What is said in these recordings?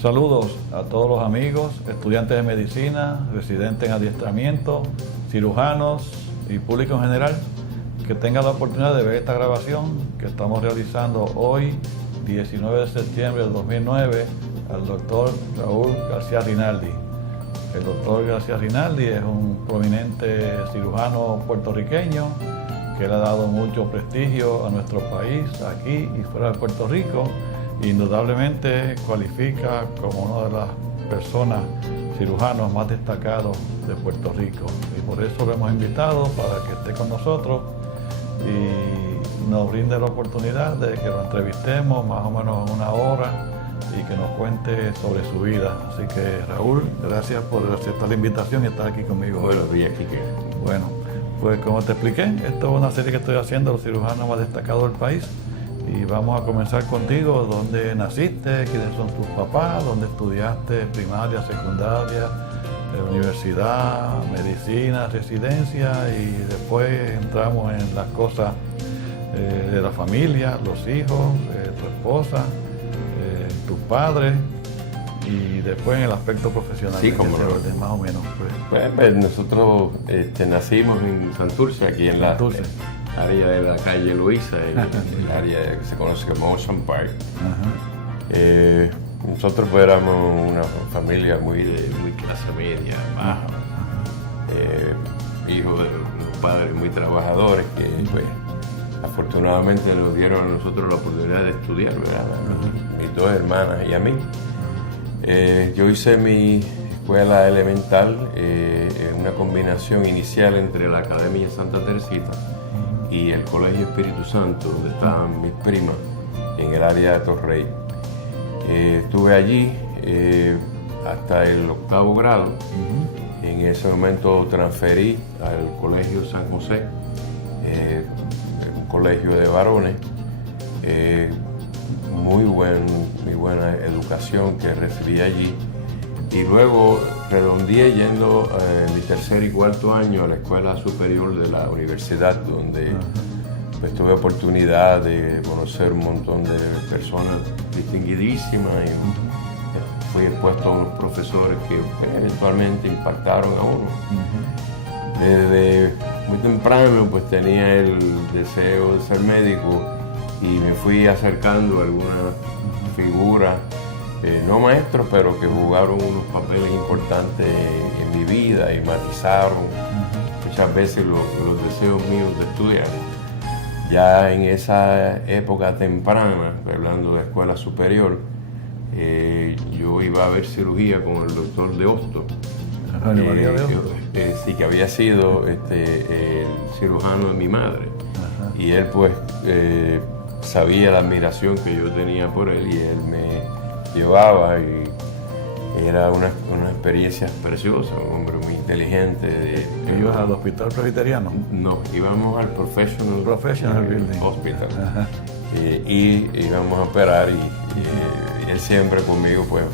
Saludos a todos los amigos, estudiantes de medicina, residentes en adiestramiento, cirujanos y público en general que tengan la oportunidad de ver esta grabación que estamos realizando hoy, 19 de septiembre del 2009, al doctor Raúl García Rinaldi. El doctor García Rinaldi es un prominente cirujano puertorriqueño que le ha dado mucho prestigio a nuestro país, aquí y fuera de Puerto Rico. Indudablemente cualifica como una de las personas cirujanos más destacados de Puerto Rico. Y por eso lo hemos invitado para que esté con nosotros y nos brinde la oportunidad de que lo entrevistemos más o menos en una hora y que nos cuente sobre su vida. Así que Raúl, gracias por aceptar la invitación y estar aquí conmigo. Buenos días, Quique. Bueno, pues como te expliqué, esto es una serie que estoy haciendo de los cirujanos más destacados del país. Y vamos a comenzar contigo, dónde naciste, quiénes son tus papás, dónde estudiaste primaria, secundaria, universidad, medicina, residencia, y después entramos en las cosas de la familia, los hijos, tu esposa, tus padres, y después en el aspecto profesional. Sí, como no. Orden, más o menos. Pues nosotros nacimos en Santurce, aquí en Santurce. La área de la calle Luisa, el área que se conoce como Ocean Park. Nosotros pues, éramos una familia muy clase media, baja, hijos de unos padres muy trabajadores que pues, afortunadamente nos dieron a nosotros la oportunidad de estudiar, ¿verdad? Mis dos hermanas y a mí. Yo hice mi escuela elemental en una combinación inicial entre la Academia Santa Teresita y el Colegio Espíritu Santo, donde estaban mis primas, en el área de Torrey. Estuve allí hasta el 8º grado. En ese momento transferí al Colegio San José, un colegio de varones. Muy buena educación que recibí allí. Y luego redondeé yendo en mi 3er y 4º año a la Escuela Superior de la Universidad, donde pues, tuve oportunidad de conocer un montón de personas distinguidísimas y fui expuesto a unos profesores que pues, eventualmente impactaron a uno. Desde muy temprano pues, tenía el deseo de ser médico y me fui acercando a algunas figuras, no maestros, pero que jugaron unos papeles importantes en mi vida y matizaron muchas veces los deseos míos de estudiar. Ya en esa época temprana, hablando de escuela superior, yo iba a ver cirugía con el doctor de Hostos. Sí, que había sido el cirujano de mi madre. Y él pues sabía la admiración que yo tenía por él y él me llevaba y era una experiencia preciosa, un hombre muy inteligente. ¿Ibas al hospital presbiteriano? No, íbamos al Professional Building Hospital. Y íbamos a operar y él siempre conmigo pues,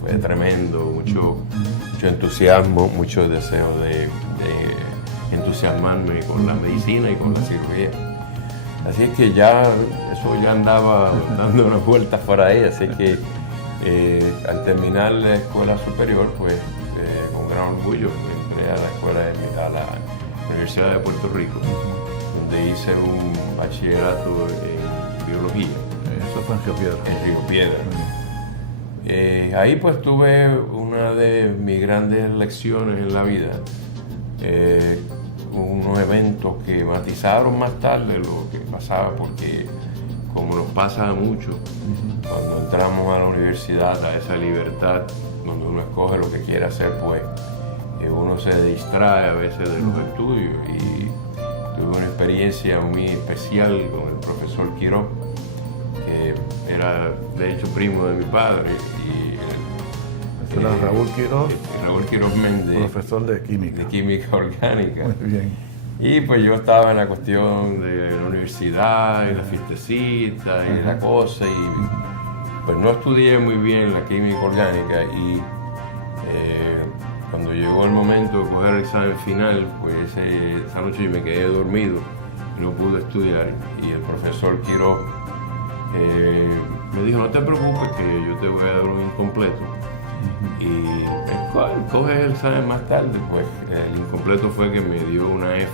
fue tremendo, mucho entusiasmo, mucho deseo de entusiasmarme con la medicina y con la cirugía. Así es que eso ya andaba dando unas vueltas por ahí, así que al terminar la escuela superior, pues con gran orgullo entré a la Universidad de Puerto Rico, donde hice un bachillerato en biología. Eso fue en Río Piedra. En Río Piedra. Ahí pues tuve una de mis grandes lecciones en la vida. Unos eventos que matizaron más tarde lo que pasaba, porque como nos pasa mucho, cuando entramos a la universidad, a esa libertad, donde uno escoge lo que quiere hacer, pues uno se distrae a veces de los estudios. Y tuve una experiencia muy especial con el profesor Quirós, que era de hecho primo de mi padre. Era Raúl Quirós. Raúl Quirós Méndez. Profesor de química. De química orgánica. Muy bien. Y pues yo estaba en la cuestión de la universidad y la fiestecita y la cosa. Y pues no estudié muy bien la química orgánica. Y cuando llegó el momento de coger el examen final, pues esa noche yo me quedé dormido y no pude estudiar. Y el profesor Quirós me dijo, no te preocupes que yo te voy a dar un incompleto. Y coge el examen más tarde. Pues el incompleto fue que me dio una F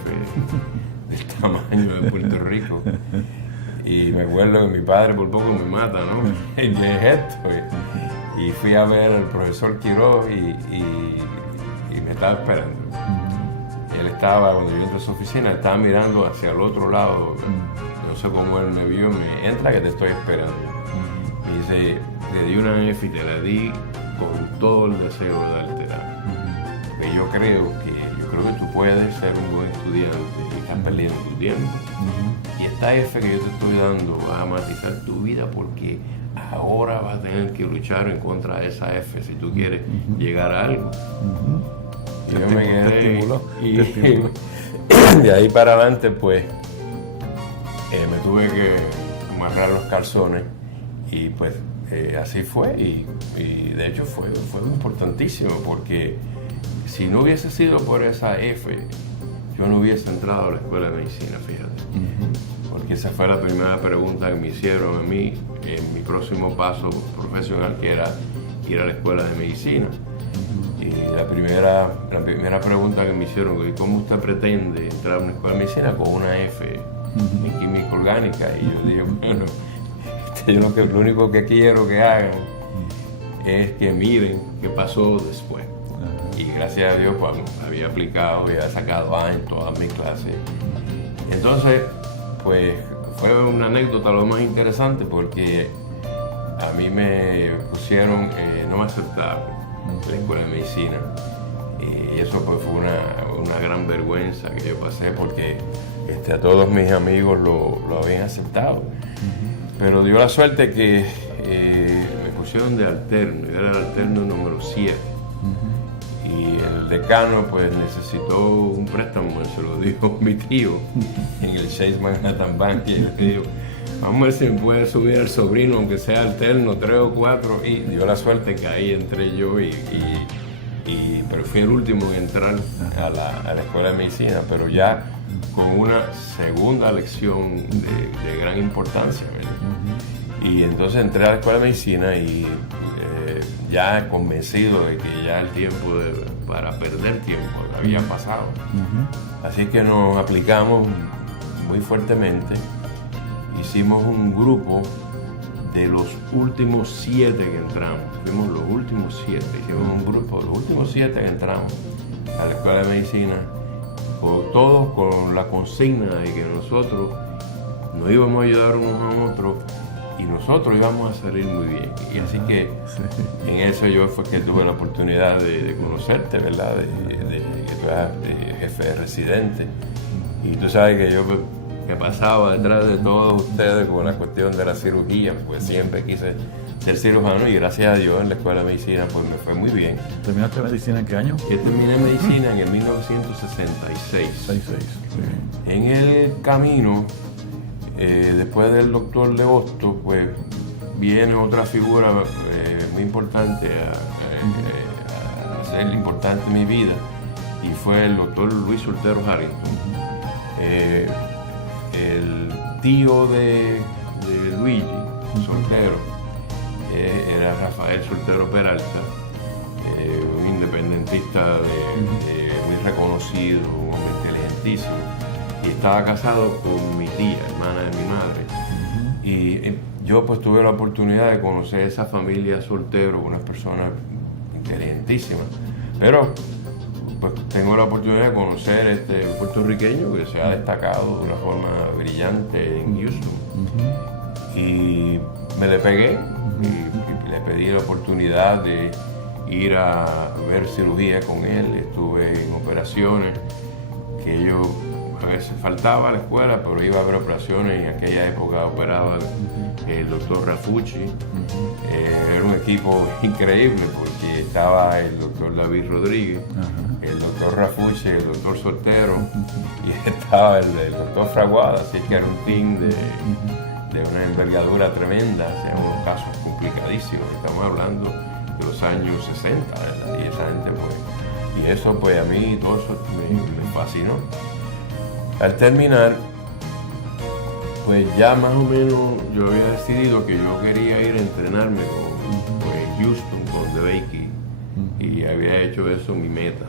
del tamaño de Puerto Rico. Y me acuerdo que mi padre por poco me mata, ¿no? ¿Qué es esto? Y fui a ver al profesor Quiroz y me estaba esperando. Él estaba, cuando yo entré a su oficina, estaba mirando hacia el otro lado. No sé cómo él me vio, me entra que te estoy esperando. Y dice, le di una F y te la di con todo el deseo de dártela. Porque yo creo que tú puedes ser un buen estudiante y estás perdiendo tu tiempo. Y esta F que yo te estoy dando va a matizar tu vida porque ahora vas a tener que luchar en contra de esa F si tú quieres llegar a algo. Y yo me quedé y de ahí para adelante pues me tuve que amarrar los calzones y pues así fue y de hecho fue importantísimo porque si no hubiese sido por esa F yo no hubiese entrado a la escuela de medicina, fíjate. Porque esa fue la primera pregunta que me hicieron a mí en mi próximo paso profesional, que era ir a la escuela de medicina. Y la primera pregunta que me hicieron fue ¿cómo usted pretende entrar a una escuela de medicina con una F en química orgánica? Y yo dije, bueno, yo lo único que quiero que hagan es que miren qué pasó después. Y gracias a Dios pues, había aplicado, había sacado A en todas mis clases. Entonces, pues fue una anécdota lo más interesante porque a mí me pusieron, no me aceptaron en la escuela de medicina. Y eso pues fue una gran vergüenza que yo pasé porque a todos mis amigos lo habían aceptado. Pero dio la suerte que me pusieron de alterno, yo era el alterno número 7. Y el decano pues necesitó un préstamo, se lo dijo mi tío en el Chase Manhattan Bank y él me dijo, vamos a ver si me puede subir el sobrino aunque sea alterno 3 o 4 y dio la suerte que ahí entré yo pero fui el último en entrar a la escuela de medicina, pero ya con una segunda lección de gran importancia, ¿verdad? Y entonces entré a la escuela de medicina y ya convencido de que ya el tiempo para perder tiempo había pasado. Así que nos aplicamos muy fuertemente. Hicimos un grupo de los últimos 7 que entramos. Fuimos los últimos 7. Hicimos un grupo de los últimos 7 que entramos a la escuela de medicina. Todos con la consigna de que nosotros nos íbamos a ayudar unos a otros y nosotros íbamos a salir muy bien. Y así que en eso yo fue que tuve la oportunidad de conocerte, ¿verdad? De jefe de residente. Y tú sabes que yo me pasaba detrás de todos ustedes con la cuestión de la cirugía, pues siempre quise ser cirujano y gracias a Dios en la escuela de medicina pues me fue muy bien. ¿Terminaste medicina en qué año? Yo terminé medicina en el 1966. 66. En el camino, después del doctor de Hostos, pues viene otra figura muy importante a ser importante en mi vida y fue el doctor Luis Soltero Harrington. El tío de Luigi Soltero era Rafael Soltero Peralta, un independentista muy reconocido, un hombre inteligentísimo, y estaba casado con mi tía, hermana de mi madre. Y yo pues tuve la oportunidad de conocer esa familia Soltero, unas personas inteligentísimas, pero pues tengo la oportunidad de conocer este puertorriqueño que se ha destacado de una forma brillante en Houston. Y me le pegué y le pedí la oportunidad de ir a ver cirugía con él. Estuve en operaciones que yo a veces faltaba a la escuela, pero iba a ver operaciones. En aquella época operaba el doctor Rafucci. Era un equipo increíble porque estaba el doctor David Rodríguez, el doctor Rafucci, el doctor Soltero y estaba el doctor Fraguada, así que era un team de una envergadura tremenda, o sea, unos casos complicadísimos, estamos hablando de los años 60, ¿verdad? Y esa gente pues, y eso pues a mí todo eso me fascinó. Al terminar, Pues ya más o menos yo había decidido que yo quería ir a entrenarme con Houston, con DeBakey, y había hecho eso mi meta.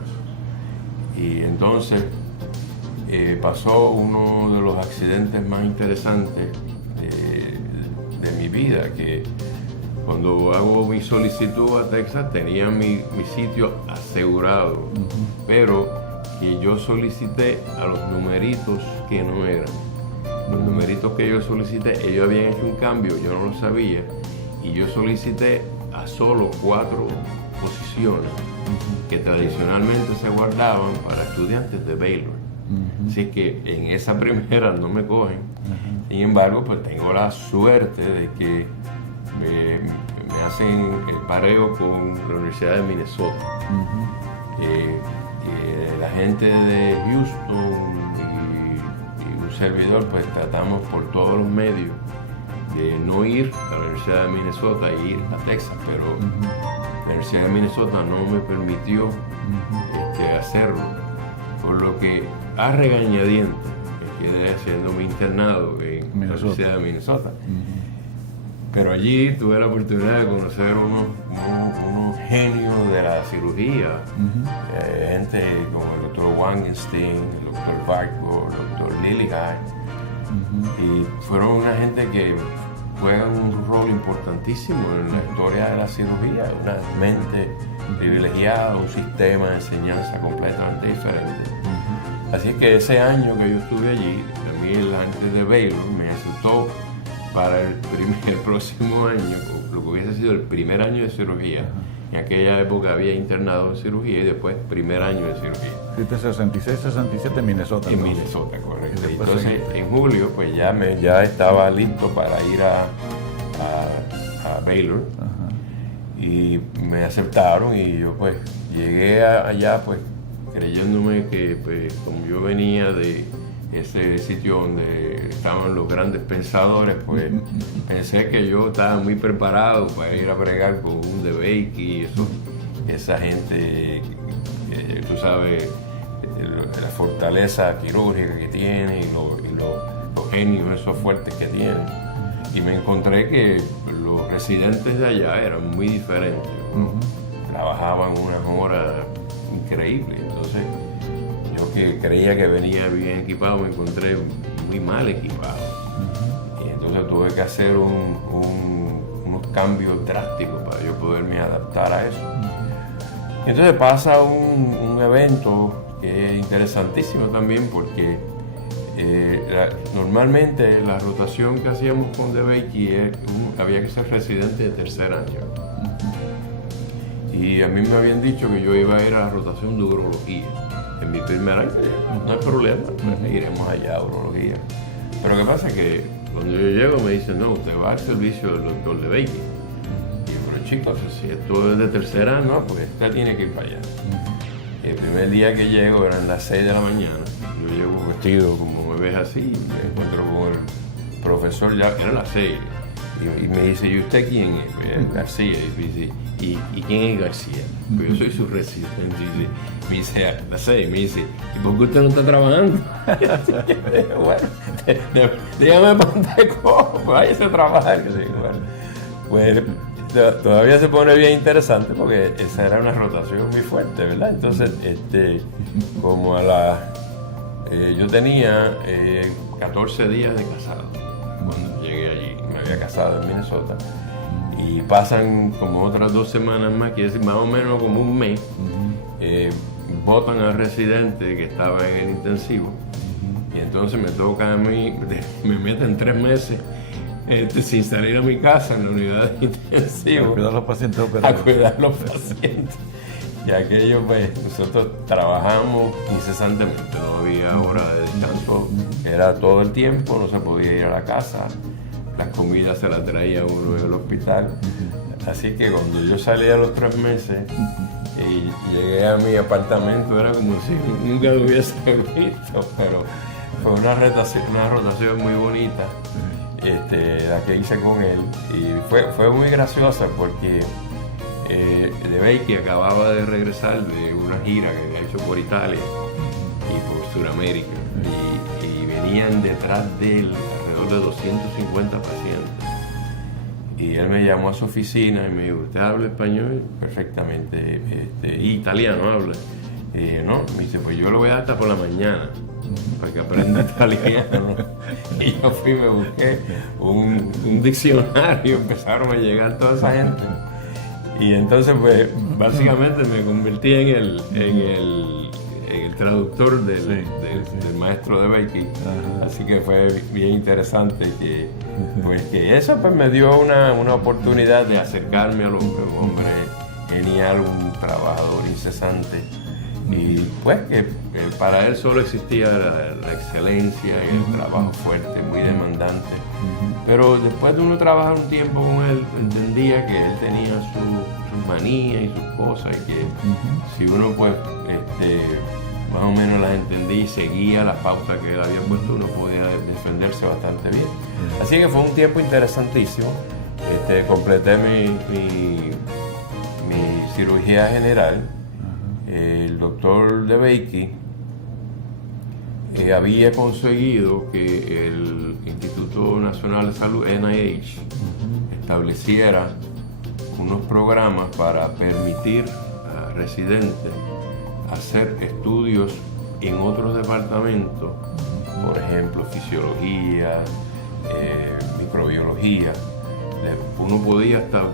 Y entonces pasó uno de los accidentes más interesantes de mi vida, que cuando hago mi solicitud a Texas tenía mi sitio asegurado, pero que yo solicité a los numeritos que no eran. Los numeritos que yo solicité, ellos habían hecho un cambio, yo no lo sabía, y yo solicité a solo 4 posiciones que tradicionalmente se guardaban para estudiantes de Baylor. Así que en esa primera no me cogen. Sin embargo, pues tengo la suerte de que me hacen el pareo con la Universidad de Minnesota. La gente de Houston y un servidor, pues tratamos por todos los medios de no ir a la Universidad de Minnesota e ir a Texas, pero la Universidad de Minnesota no me permitió hacerlo, por lo que a regañadientes me quedé haciendo mi internado en la Universidad de Minnesota. Pero allí tuve la oportunidad de conocer unos genios de la cirugía, gente como el doctor Wangenstein, el doctor Barco, el doctor Lilligay, y fueron una gente que juegan un rol importantísimo en la historia de la cirugía, una mente privilegiada, un sistema de enseñanza completamente diferente. Así que ese año que yo estuve allí, a mí la gente de Baylor me aceptó para el próximo año, lo que hubiese sido el primer año de cirugía. En aquella época había internado en cirugía y después primer año de cirugía. Fuiste 66, 67 en Minnesota. En Minnesota, correcto. Entonces en julio pues ya estaba listo para ir a Baylor. Y me aceptaron y yo pues llegué allá pues creyéndome que pues como yo venía de ese sitio donde estaban los grandes pensadores, pues pensé que yo estaba muy preparado para ir a bregar con un DeBakey y esa gente, tú sabes, la fortaleza quirúrgica que tiene y los genios esos fuertes que tienen. Y me encontré que los residentes de allá eran muy diferentes, trabajaban unas horas increíbles. Entonces yo que creía que venía bien equipado me encontré muy mal equipado. Y entonces tuve que hacer unos cambios drásticos para yo poderme adaptar a eso. Entonces pasa un evento que es interesantísimo también porque normalmente la rotación que hacíamos con DeBakey había que ser residente de tercer año. Y a mí me habían dicho que yo iba a ir a la rotación de urología. En mi primer año, no hay problema, pues iremos allá a urología. Pero ¿qué pasa? Que cuando yo llego me dicen, no, usted va al servicio del doctor DeBakey. Y yo, pero chicos, si esto es de tercera, no, pues usted tiene que ir para allá. El primer día que llego eran las 6 de la mañana. Yo llego vestido como me ves así, me encuentro con el profesor, ya eran las 6. Y me dice, ¿y usted quién es? Pues, García. Y dice, ¿y quién es García? Pues yo soy su residente. Y me dice, a las 6, me dice, ¿y por qué usted no está trabajando? Bueno, dígame para dónde cojo, pues váyase a trabajar. Pues todavía se pone bien interesante porque esa era una rotación muy fuerte, ¿verdad? Entonces, como yo tenía 14 días de casado cuando llegué allí. Me había casado en Minnesota y pasan como otras 2 semanas más, quiere decir más o menos como un mes, botan al residente que estaba en el intensivo y entonces me toca a mí, me meten 3 meses sin salir a mi casa en la unidad de intensivo a cuidar a los pacientes operados. A cuidar a los pacientes. Y aquello, pues, nosotros trabajamos incesantemente, no había hora de descanso, era todo el tiempo, no se podía ir a la casa, las comidas se las traía uno del hospital. Así que cuando yo salí a los 3 meses y llegué a mi apartamento, era como si nunca lo hubiese visto, pero fue una rotación muy bonita, la que hice con él, y fue muy graciosa porque DeBakey acababa de regresar de una gira que había hecho por Italia y por Sudamérica y venían detrás de él alrededor de 250 pacientes. Y él me llamó a su oficina y me dijo, ¿usted habla español? Perfectamente. Y italiano habla. Y dije, no, me dice, pues yo lo voy a dar hasta por la mañana para que aprenda italiano. Y yo fui, me busqué un diccionario, empezaron a llegar toda esa gente. Y entonces, pues, básicamente me convertí en el traductor del maestro de Bakey. Así que fue bien interesante que eso pues me dio una oportunidad de acercarme al hombre, un hombre genial, un trabajador incesante. Y pues que para él solo existía la excelencia y el trabajo fuerte, muy demandante. Pero después de uno trabajar un tiempo con él, entendía que él tenía sus manías y sus cosas, y que si uno pues más o menos las entendía y seguía las pautas que él había puesto, uno podía defenderse bastante bien. Así que fue un tiempo interesantísimo. Completé mi cirugía general. El doctor de Bakey había conseguido que el Instituto Nacional de Salud, NIH, estableciera unos programas para permitir a residentes hacer estudios en otros departamentos, por ejemplo, fisiología, microbiología. Uno podía hasta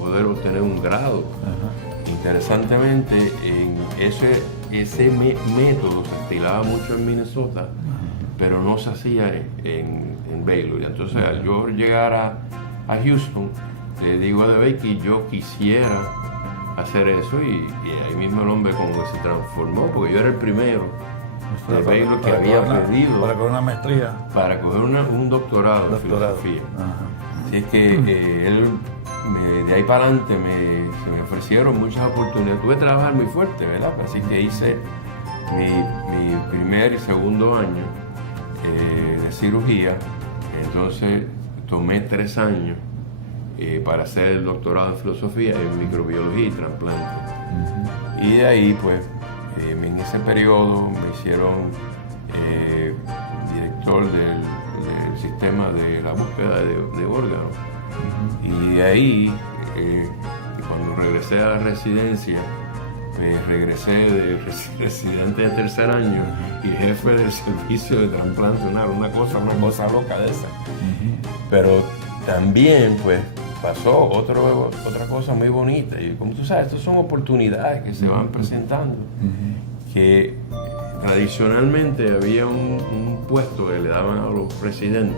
poder obtener un grado. Interesantemente, ese método se estilaba mucho en Minnesota, pero no se hacía en Baylor. Entonces, al yo llegar a Houston, le digo a De Bakey, yo quisiera hacer eso, y ahí mismo el hombre como que se transformó, porque yo era el primero de Baylor que había pedido para coger una maestría, para coger un doctorado en filosofía. Así es que él, de ahí para adelante, se me ofrecieron muchas oportunidades. Tuve que trabajar muy fuerte, ¿verdad? Así que hice mi primer y segundo año de cirugía. Entonces tomé 3 años para hacer el doctorado en filosofía en microbiología y trasplante. Y de ahí, pues, en ese periodo me hicieron director del sistema de la búsqueda de órganos. Y de ahí, cuando regresé a la residencia, regresé de residente de tercer año y jefe del servicio de trasplante, una cosa loca de esa. Pero también, pues, pasó otra cosa muy bonita. Y como tú sabes, estas son oportunidades que se van presentando. Que tradicionalmente había un puesto que le daban a los presidentes,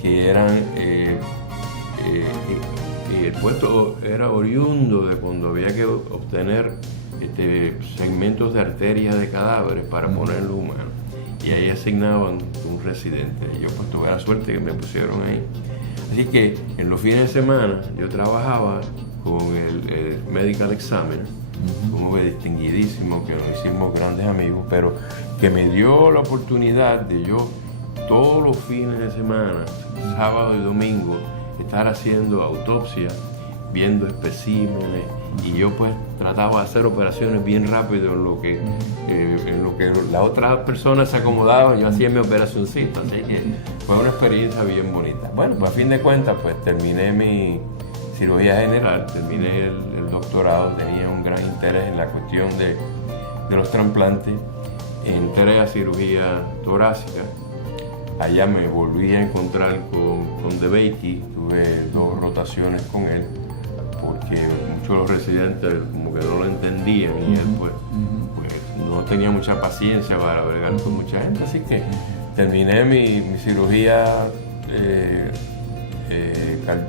que eran... el puesto era oriundo de cuando había que obtener segmentos de arterias de cadáveres para ponerlo humano. Y ahí asignaban un residente. Yo pues tuve la suerte que me pusieron ahí. Así que en los fines de semana yo trabajaba con el Medical Examiner, un hombre distinguidísimo, que nos hicimos grandes amigos, pero que me dio la oportunidad de yo todos los fines de semana, sábado y domingo, estar haciendo autopsia, viendo especímenes, y yo pues trataba de hacer operaciones bien rápido en lo que la otra persona se acomodaba, yo hacía mi operacioncita, así que fue una experiencia bien bonita. Bueno, pues a fin de cuentas, pues terminé mi cirugía general, terminé el doctorado, tenía un gran interés en la cuestión de los trasplantes, entré a cirugía torácica. Allá me volví a encontrar con De Bakey, tuve 2 rotaciones con él, porque muchos de los residentes como que no lo entendían, y él pues no tenía mucha paciencia para bregar con mucha gente, así que terminé mi cirugía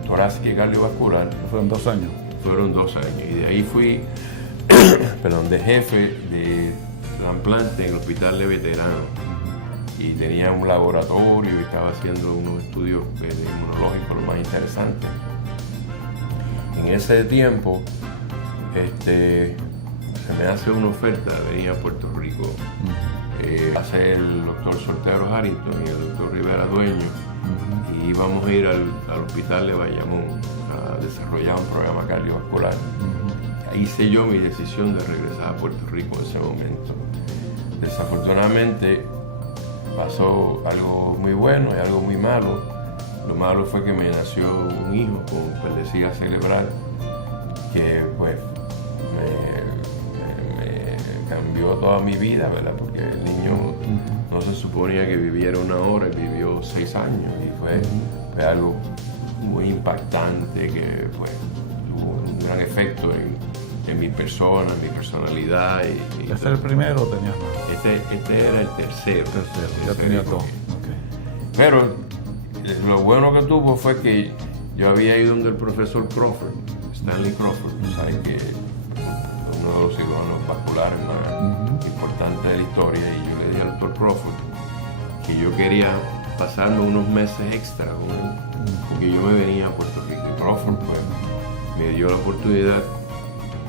torácica y cardiovascular. Fueron 2 años. Fueron 2 años, y de ahí fui de jefe de trasplante en el hospital de veteranos. Y tenía un laboratorio y estaba haciendo unos estudios inmunológicos, lo más interesante. En ese tiempo, se me hace una oferta de venir a Puerto Rico. Hace el doctor Soltero Harrington y el doctor Rivera Dueño, y íbamos a ir al hospital de Bayamón a desarrollar un programa cardiovascular. Hice yo mi decisión de regresar a Puerto Rico en ese momento. Desafortunadamente, pasó algo muy bueno y algo muy malo. Lo malo fue que me nació un hijo con epilepsia cerebral que pues me cambió toda mi vida, ¿verdad? Porque el niño no se suponía que viviera 1 hora, y vivió 6 años y fue algo muy impactante que pues tuvo un gran efecto en mi persona, en mi personalidad. ¿Ese es el primero o tenías más? Este era el tercero. Ya tenía todo. Pero lo bueno que tuvo fue que yo había ido donde el profesor Crawford, Stanley Crawford, ¿sabes? Que uno de los cirujanos vasculares más importantes de la historia, y yo le dije al doctor Crawford que yo quería pasarme unos meses extra con él, porque yo me venía a Puerto Rico, y Crawford pues, me dio la oportunidad,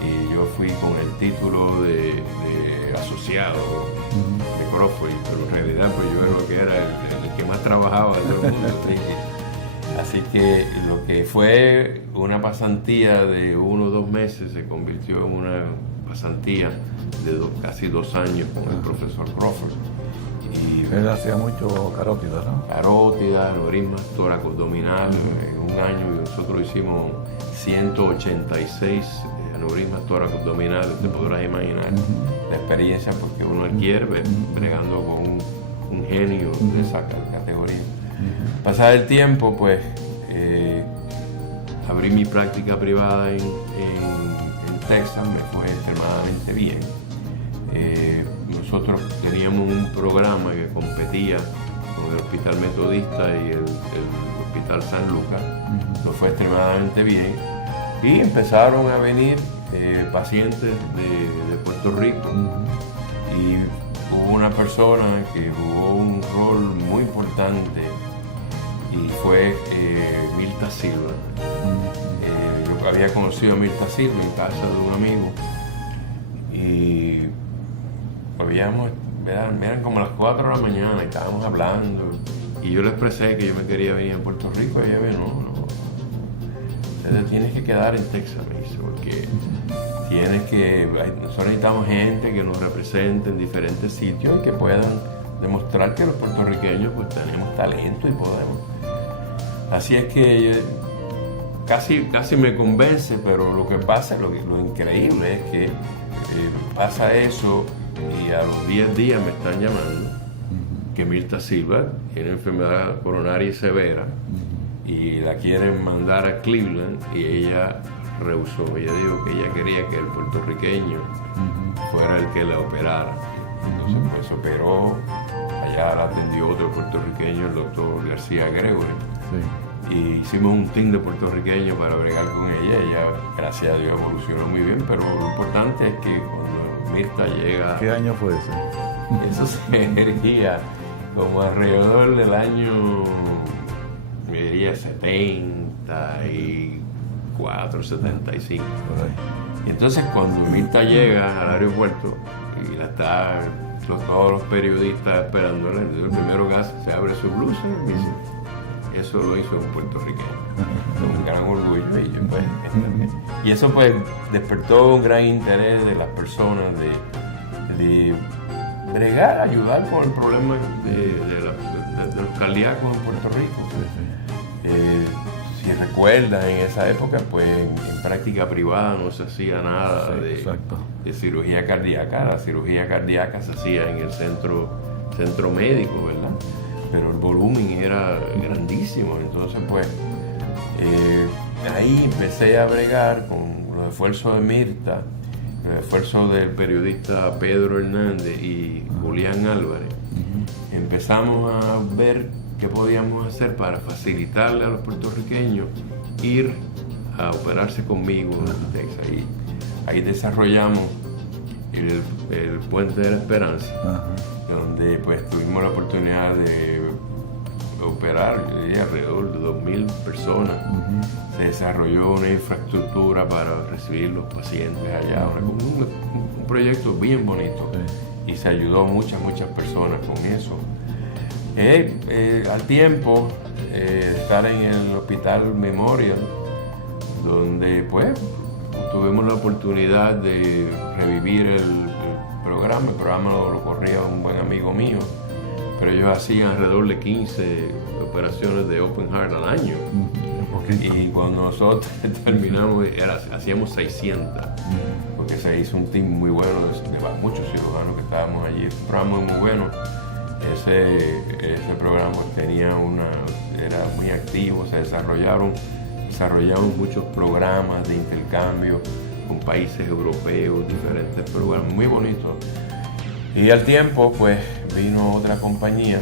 y yo fui con el título de asociado de Crawford, pero en realidad pues yo era lo que era el que más trabajaba de todo el mundo. Así que lo que fue una pasantía de 1 o 2 meses se convirtió en una pasantía de casi 2 años con el profesor Crawford. Y él hacía mucho carótida, ¿no? Carótida, aneurismas tóraco-abdominales. En un año nosotros hicimos 186 aneurismas tóraco-abdominales. Te podrás imaginar la experiencia porque uno adquiere bregando con un genio de esa categoría. Pasado el tiempo, pues abrí mi práctica privada en Texas, me fue extremadamente bien. Nosotros teníamos un programa que competía con el Hospital Metodista y el Hospital San Lucas. Nos fue extremadamente bien y empezaron a venir pacientes de Puerto Rico. Y hubo una persona que jugó un rol muy importante y fue Mirta Silva. Yo había conocido a Mirta Silva en casa de un amigo y eran como las 4 de la mañana y estábamos hablando y yo le expresé que yo me quería venir a Puerto Rico y ella me dijo, no, te tienes que quedar en Texas, me dice, porque nosotros necesitamos gente que nos represente en diferentes sitios y que puedan demostrar que los puertorriqueños pues tenemos talento y podemos. Así es que casi me convence, pero lo que pasa, lo increíble es que pasa eso y a los 10 días me están llamando que Mirta Silva tiene enfermedad coronaria severa y la quieren mandar a Cleveland y ella rehusó. Ella dijo que ella quería que el puertorriqueño fuera el que la operara. Entonces pues operó, allá la atendió otro puertorriqueño, el doctor García Gregory. Y hicimos un team de puertorriqueños para bregar con ella. Ella, gracias a Dios, evolucionó muy bien, pero lo importante es que cuando Mirta llega... ¿Qué año fue ese? Eso sería como alrededor del año, me diría 74, 75. Y entonces cuando Mirta llega al aeropuerto y la están todos los periodistas esperándola, el primero que hace, se abre su blusa y dice, eso lo hizo un puertorriqueño, con un gran orgullo. Y eso pues despertó un gran interés de las personas de bregar, ayudar con el problema de los cardíacos en Puerto Rico. Si recuerdan, en esa época pues en práctica privada no se hacía nada de cirugía cardíaca. La cirugía cardíaca se hacía en el centro médico, ¿verdad? Pero el volumen era grandísimo, entonces pues ahí empecé a bregar con los esfuerzos de Mirta, los esfuerzos del periodista Pedro Hernández y Julián Álvarez. Empezamos a ver qué podíamos hacer para facilitarle a los puertorriqueños ir a operarse conmigo en Texas. Y ahí desarrollamos el Puente de la Esperanza, donde pues tuvimos la oportunidad de operar alrededor de 2,000 personas. Se desarrolló una infraestructura para recibir los pacientes allá, un proyecto bien bonito, y se ayudó a muchas personas con eso. Al tiempo, estar en el Hospital Memorial, donde pues tuvimos la oportunidad de revivir el programa lo corría un buen amigo mío, pero ellos hacían alrededor de 15 operaciones de Open Heart al año. Y cuando nosotros terminamos, hacíamos 600, porque se hizo un team muy bueno de muchos cirujanos que estábamos allí. Un programa muy bueno. Ese programa era muy activo, se desarrollaron muchos programas de intercambio con países europeos, diferentes programas muy bonitos. Y al tiempo, pues, vino otra compañía,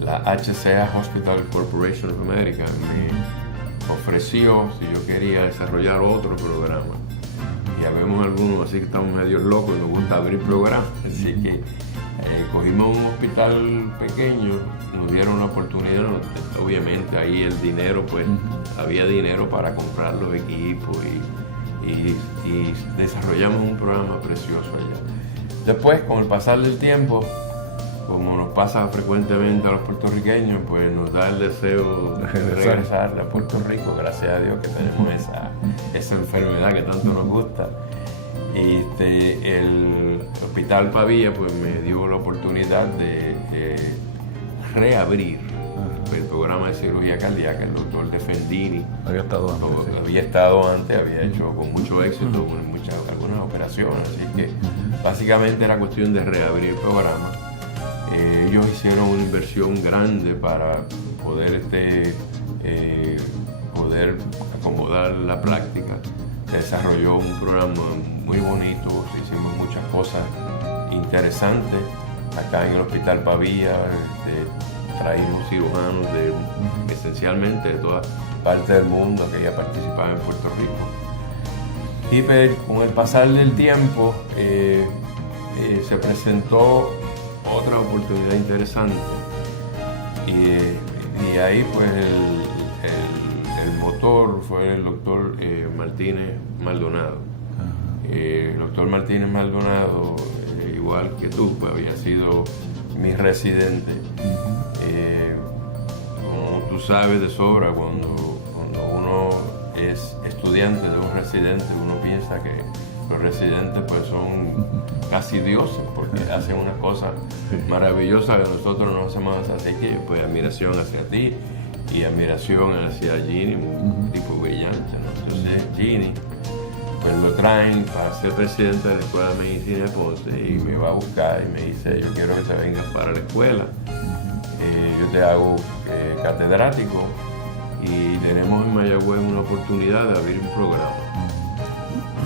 la HCA Hospital Corporation of America, me ofreció si yo quería desarrollar otro programa. Ya vemos algunos así que estamos medio locos, nos gusta abrir programas, así que cogimos un hospital pequeño, nos dieron la oportunidad, obviamente ahí el dinero, pues había dinero para comprar los equipos y desarrollamos un programa precioso allá. Después, con el pasar del tiempo, como nos pasa frecuentemente a los puertorriqueños, pues nos da el deseo de regresar a Puerto Rico, gracias a Dios que tenemos esa enfermedad que tanto nos gusta. Y el Hospital Pavía pues me dio la oportunidad de reabrir el programa de cirugía cardíaca. El doctor Defendini había estado antes, había hecho con mucho éxito con algunas operaciones, así que básicamente era cuestión de reabrir el programa. Ellos hicieron una inversión grande para poder acomodar la práctica. Se desarrolló un programa muy bonito, hicimos muchas cosas interesantes. Acá en el Hospital Pavía traímos cirujanos esencialmente de todas partes del mundo que ya participaban en Puerto Rico. Y con el pasar del tiempo se presentó otra oportunidad interesante y ahí pues el motor fue el doctor Martínez Maldonado. El doctor Martínez Maldonado, igual que tú, pues había sido mi residente. Como tú sabes de sobra, cuando uno es estudiante de un residente, uno piensa que los residentes pues son casi dioses porque hacen unas cosas maravillosas que nosotros no hacemos. Así que pues admiración hacia ti y admiración hacia Ginny, un tipo brillante, ¿no? Entonces Ginny pues lo traen para ser presidente de la Escuela de Medicina de Ponce y me va a buscar y me dice: yo quiero que te vengas para la escuela, yo te hago catedrático y tenemos en Mayagüez una oportunidad de abrir un programa.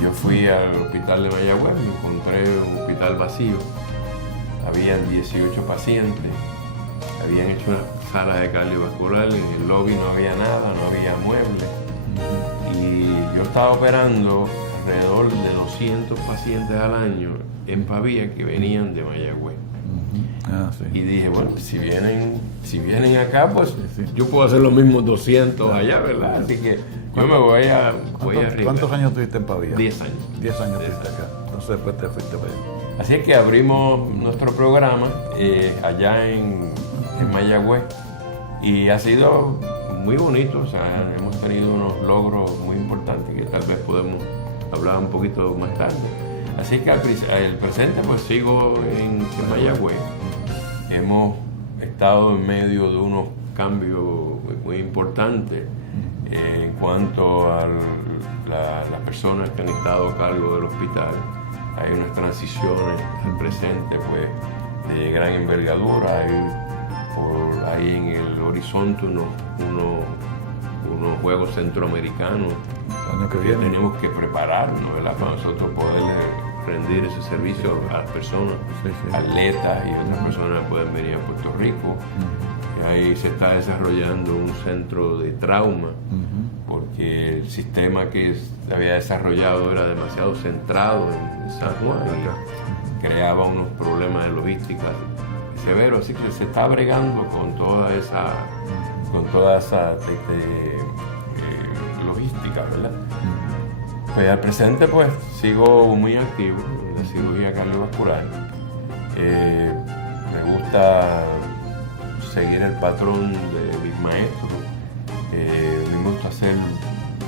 Yo fui al hospital de Mayagüez, me encontré un hospital vacío, habían 18 pacientes, habían hecho una sala de cardiovascular, en el lobby no había nada, no había muebles, y yo estaba operando alrededor de 200 pacientes al año en Pavía que venían de Mayagüez. Y dije, bueno, si vienen acá, pues yo puedo hacer los mismos 200 allá, ¿verdad? Así que yo me voy a arriesgar. ¿Cuántos años tuviste en Pavía? 10 años. 10 años tuviste acá. Entonces después te fuiste para allá. Así es que abrimos nuestro programa allá en Mayagüez y ha sido muy bonito. O sea, hemos tenido unos logros muy importantes que tal vez podemos hablar un poquito más tarde. Así que el presente pues sigo en Mayagüez. Hemos estado en medio de unos cambios muy importantes en cuanto a las personas que han estado a cargo del hospital. Hay unas transiciones al presente pues de gran envergadura. Hay en el horizonte unos Juegos Centroamericanos que tenemos que prepararnos, ¿verdad? Para nosotros poder rendir ese servicio a las personas, atletas y otras personas que pueden venir a Puerto Rico. Y ahí se está desarrollando un centro de trauma, porque el sistema que se había desarrollado era demasiado centrado en San Juan y creaba unos problemas de logística severos. Así que se está bregando con toda esa logística, ¿verdad? Pues al presente pues sigo muy activo en la cirugía cardiovascular. Me gusta seguir el patrón de mis maestros. Me gusta hacer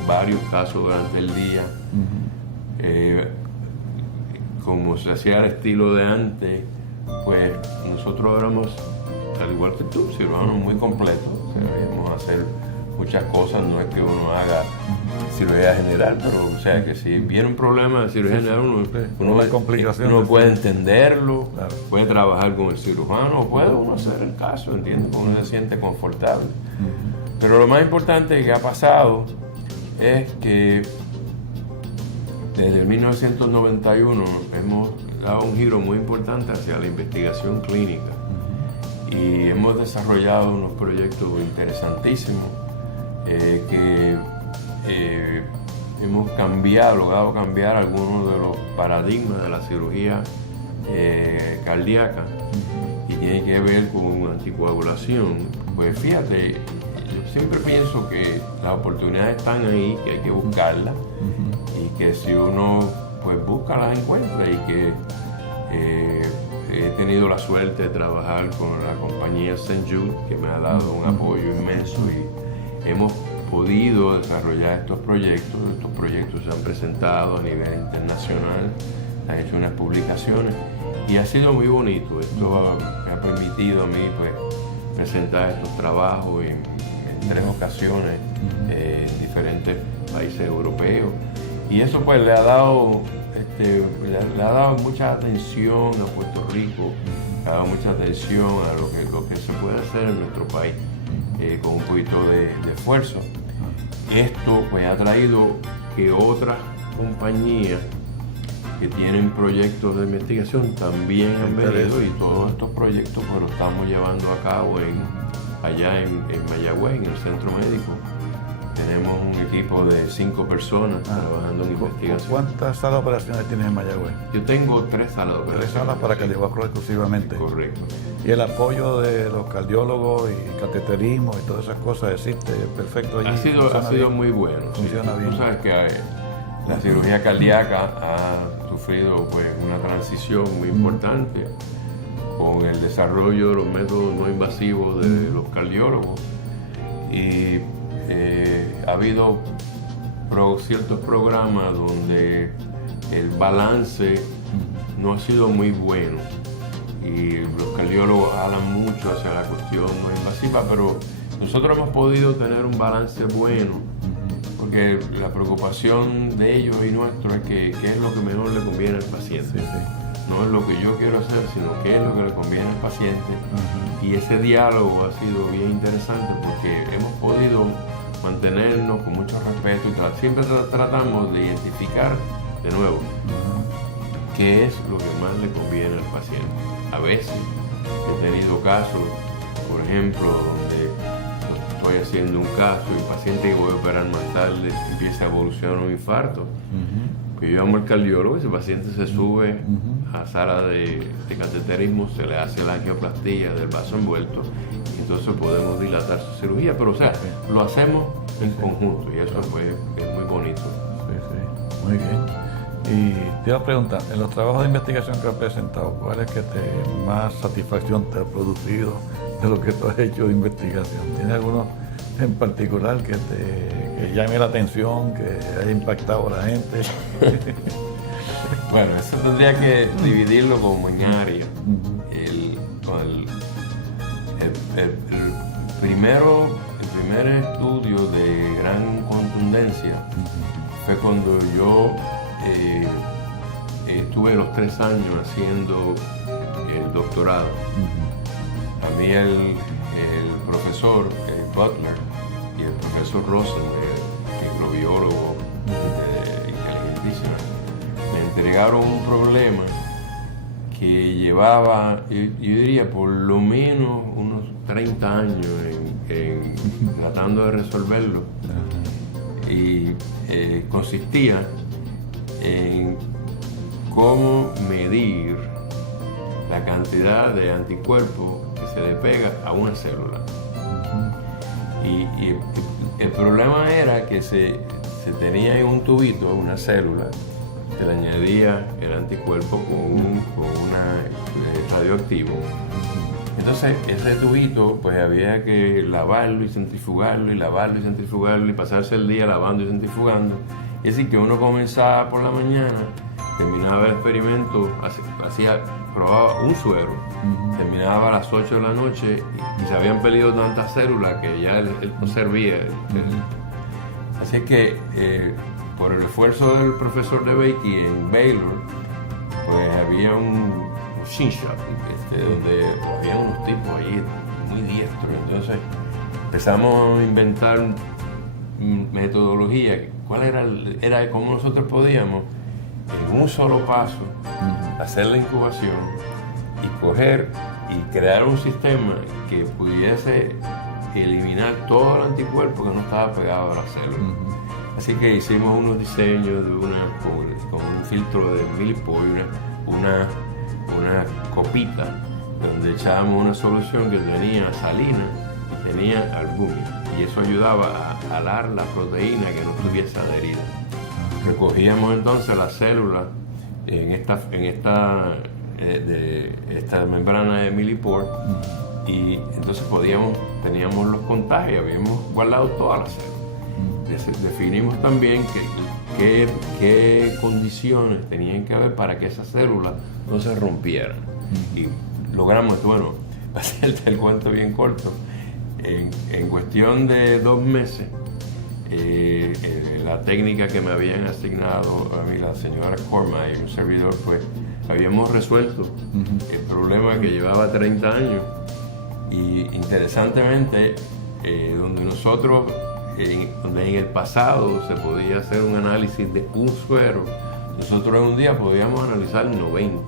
varios casos durante el día. Como se hacía el estilo de antes, pues nosotros éramos, al igual que tú, cirujanos muy completos. Sabíamos hacer muchas cosas, no es que uno haga cirugía general, pero o sea que si viene un problema de cirugía general, uno puede entenderlo, claro, puede trabajar con el cirujano, puede uno hacer el caso, ¿entiendes? Uno se siente confortable. Pero lo más importante que ha pasado es que desde 1991 hemos dado un giro muy importante hacia la investigación clínica y hemos desarrollado unos proyectos interesantísimos que hemos logrado cambiar algunos de los paradigmas de la cirugía cardíaca y tiene que ver con anticoagulación. Pues fíjate, yo siempre pienso que las oportunidades están ahí, que hay que buscarlas y que si uno pues busca las encuentra y que he tenido la suerte de trabajar con la compañía St. Jude, que me ha dado un apoyo inmenso y hemos podido desarrollar estos proyectos. Estos proyectos se han presentado a nivel internacional, han hecho unas publicaciones y ha sido muy bonito. Esto me ha permitido a mí pues presentar estos trabajos en 3 ocasiones en diferentes países europeos y eso pues le ha dado mucha atención a Puerto Rico, le ha dado mucha atención a lo que se puede hacer en nuestro país con un poquito de esfuerzo. Esto pues ha traído que otras compañías que tienen proyectos de investigación también han venido y todos estos proyectos pues los estamos llevando a cabo allá en Mayagüez, en el centro médico. Tenemos un equipo de 5 personas trabajando en investigación. ¿Cuántas salas de operaciones tienes en Mayagüez? Yo tengo 3 salas de operaciones. 3 salas para cardiovascular exclusivamente. Correcto. Y el apoyo de los cardiólogos y cateterismo y todas esas cosas existe perfecto allí. Ha sido muy bueno. Funciona bien. Tú sabes que la cirugía cardíaca ha sufrido pues una transición muy importante con el desarrollo de los métodos no invasivos de los cardiólogos y ha habido ciertos programas donde el balance no ha sido muy bueno y los cardiólogos hablan mucho hacia la cuestión no invasiva, pero nosotros hemos podido tener un balance bueno porque la preocupación de ellos y nuestro es que qué es lo que mejor le conviene al paciente. No es lo que yo quiero hacer, sino qué es lo que le conviene al paciente. Y ese diálogo ha sido bien interesante porque hemos podido mantenernos con mucho respeto y siempre tratamos de identificar de nuevo qué es lo que más le conviene al paciente. A veces he tenido casos, por ejemplo, donde estoy haciendo un caso y el paciente que voy a operar más tarde empieza a evolucionar un infarto. Que yo llamo al cardiólogo y ese paciente se sube a sala de cateterismo, se le hace la angioplastía del vaso envuelto y entonces podemos dilatar su cirugía, pero o sea, lo hacemos en conjunto y eso pues, es muy bonito. Muy bien. Y te iba a preguntar, en los trabajos de investigación que has presentado, ¿cuál es que más satisfacción te ha producido de lo que tú has hecho de investigación? ¿Tienes alguno en particular que llame la atención, que haya impactado a la gente? Bueno, eso tendría que dividirlo como en áreas. El primer estudio de gran contundencia fue cuando yo estuve los 3 años haciendo el doctorado. A mí el profesor Butler y el profesor Rosen, microbiólogo inteligentísimo, me entregaron un problema que llevaba, yo diría, por lo menos unos 30 años en tratando de resolverlo. Y consistía en cómo medir la cantidad de anticuerpos que se le pega a una célula. Y el problema era que se tenía en un tubito una célula, se le añadía el anticuerpo con una radioactivo. Entonces ese tubito pues había que lavarlo y centrifugarlo y lavarlo y centrifugarlo y pasarse el día lavando y centrifugando. Es decir, que uno comenzaba por la mañana, terminaba el experimento, hacía probaba un suero, terminaba a las 8 de la noche y se habían perdido tantas células que ya él no servía. Así que por el esfuerzo del profesor DeBakey en Baylor, pues había un machine shop donde había unos tipos ahí muy diestros. Entonces empezamos a inventar metodología. ¿Cuál era cómo nosotros podíamos en un solo paso hacer la incubación y coger y crear un sistema que pudiese eliminar todo el anticuerpo que no estaba pegado a la célula? Así que hicimos unos diseños de con un filtro de Millipore, una copita donde echábamos una solución que tenía salina y tenía albúmina, y eso ayudaba a jalar la proteína que no estuviese adherida. Recogíamos entonces las células en esta membrana de Millipore, y entonces teníamos los contagios, habíamos guardado todas las células. Definimos también qué condiciones tenían que haber para que esas células no se rompieran. Y logramos, bueno, para hacerte el cuento bien corto, en cuestión de 2 meses, la técnica que me habían asignado a mí la señora Corma y un servidor, pues habíamos resuelto el problema que llevaba 30 años. Y interesantemente, donde en el pasado se podía hacer un análisis de un suero, nosotros en un día podíamos analizar 90.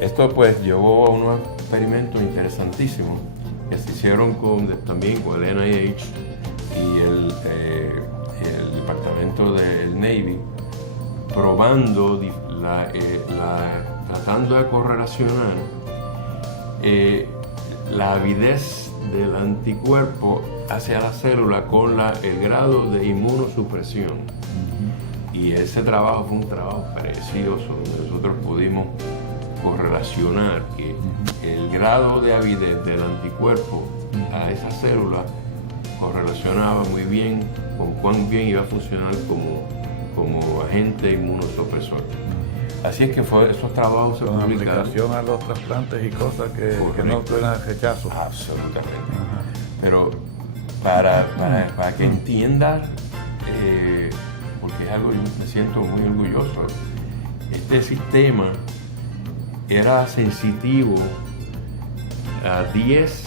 Esto pues llevó a unos experimentos interesantísimos que se hicieron también con el NIH y el departamento del Navy, probando, tratando de correlacionar la avidez del anticuerpo hacia la célula con el grado de inmunosupresión. Y ese trabajo fue un trabajo precioso, donde nosotros pudimos correlacionar que el grado de avidez del anticuerpo a esa célula correlacionaba muy bien con cuán bien iba a funcionar como agente inmunosupresor. Así es que esos trabajos se publicaron. Con aplicación a los trasplantes y cosas que no tuvieran rechazo. Absolutamente. Pero para que entiendas, porque es algo que me siento muy orgulloso, este sistema era sensitivo a 10